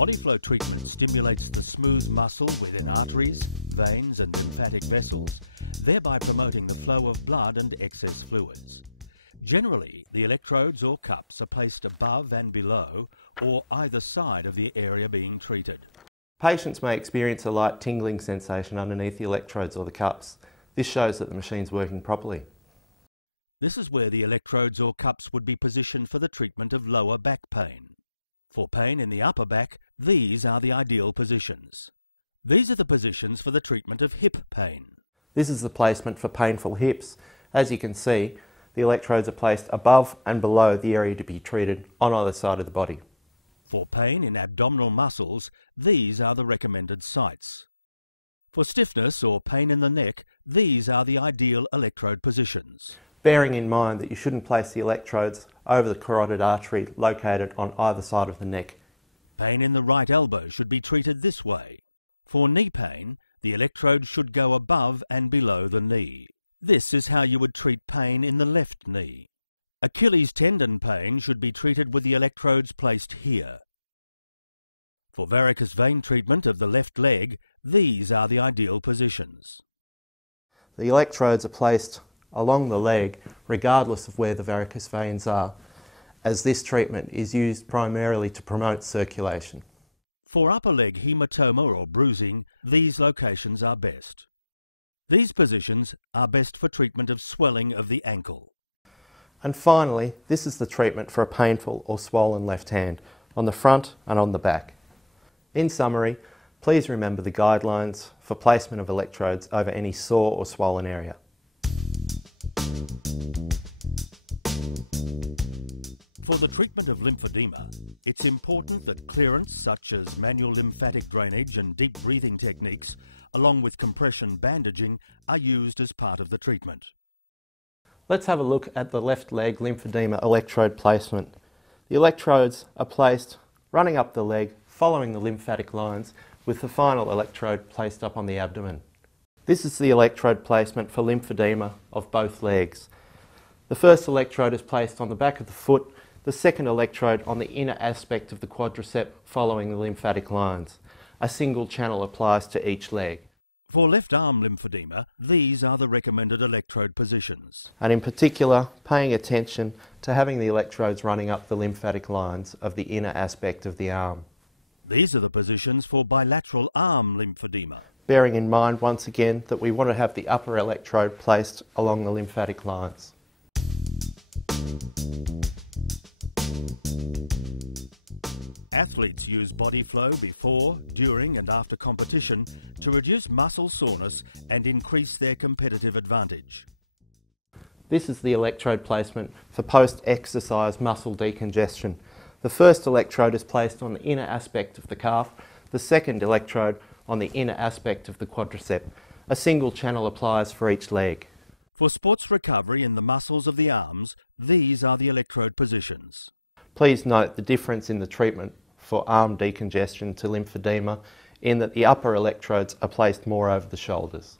Bodyflow treatment stimulates the smooth muscle within arteries, veins and lymphatic vessels, thereby promoting the flow of blood and excess fluids. Generally, the electrodes or cups are placed above and below or either side of the area being treated. Patients may experience a light tingling sensation underneath the electrodes or the cups. This shows that the machine's working properly. This is where the electrodes or cups would be positioned for the treatment of lower back pain. For pain in the upper back, these are the ideal positions. These are the positions for the treatment of hip pain. This is the placement for painful hips. As you can see, the electrodes are placed above and below the area to be treated on either side of the body. For pain in abdominal muscles, these are the recommended sites. For stiffness or pain in the neck, these are the ideal electrode positions. Bearing in mind that you shouldn't place the electrodes over the carotid artery located on either side of the neck. Pain in the right elbow should be treated this way. For knee pain, the electrode should go above and below the knee. This is how you would treat pain in the left knee. Achilles tendon pain should be treated with the electrodes placed here. For varicose vein treatment of the left leg, these are the ideal positions. The electrodes are placed along the leg regardless of where the varicose veins are, as this treatment is used primarily to promote circulation. For upper leg hematoma or bruising, these locations are best. These positions are best for treatment of swelling of the ankle. And finally, this is the treatment for a painful or swollen left hand, on the front and on the back. In summary, please remember the guidelines for placement of electrodes over any sore or swollen area. For the treatment of lymphedema, it's important that clearance such as manual lymphatic drainage and deep breathing techniques, along with compression bandaging, are used as part of the treatment. Let's have a look at the left leg lymphedema electrode placement. The electrodes are placed running up the leg, following the lymphatic lines, with the final electrode placed up on the abdomen. This is the electrode placement for lymphedema of both legs. The first electrode is placed on the back of the foot, the second electrode on the inner aspect of the quadricep following the lymphatic lines. A single channel applies to each leg. For left arm lymphedema, these are the recommended electrode positions. And in particular, paying attention to having the electrodes running up the lymphatic lines of the inner aspect of the arm. These are the positions for bilateral arm lymphedema. Bearing in mind once again that we want to have the upper electrode placed along the lymphatic lines. Athletes use Bodyflow before, during and after competition to reduce muscle soreness and increase their competitive advantage. This is the electrode placement for post-exercise muscle decongestion. The first electrode is placed on the inner aspect of the calf, the second electrode on the inner aspect of the quadricep. A single channel applies for each leg. For sports recovery in the muscles of the arms, these are the electrode positions. Please note the difference in the treatment for arm decongestion to lymphedema in that the upper electrodes are placed more over the shoulders.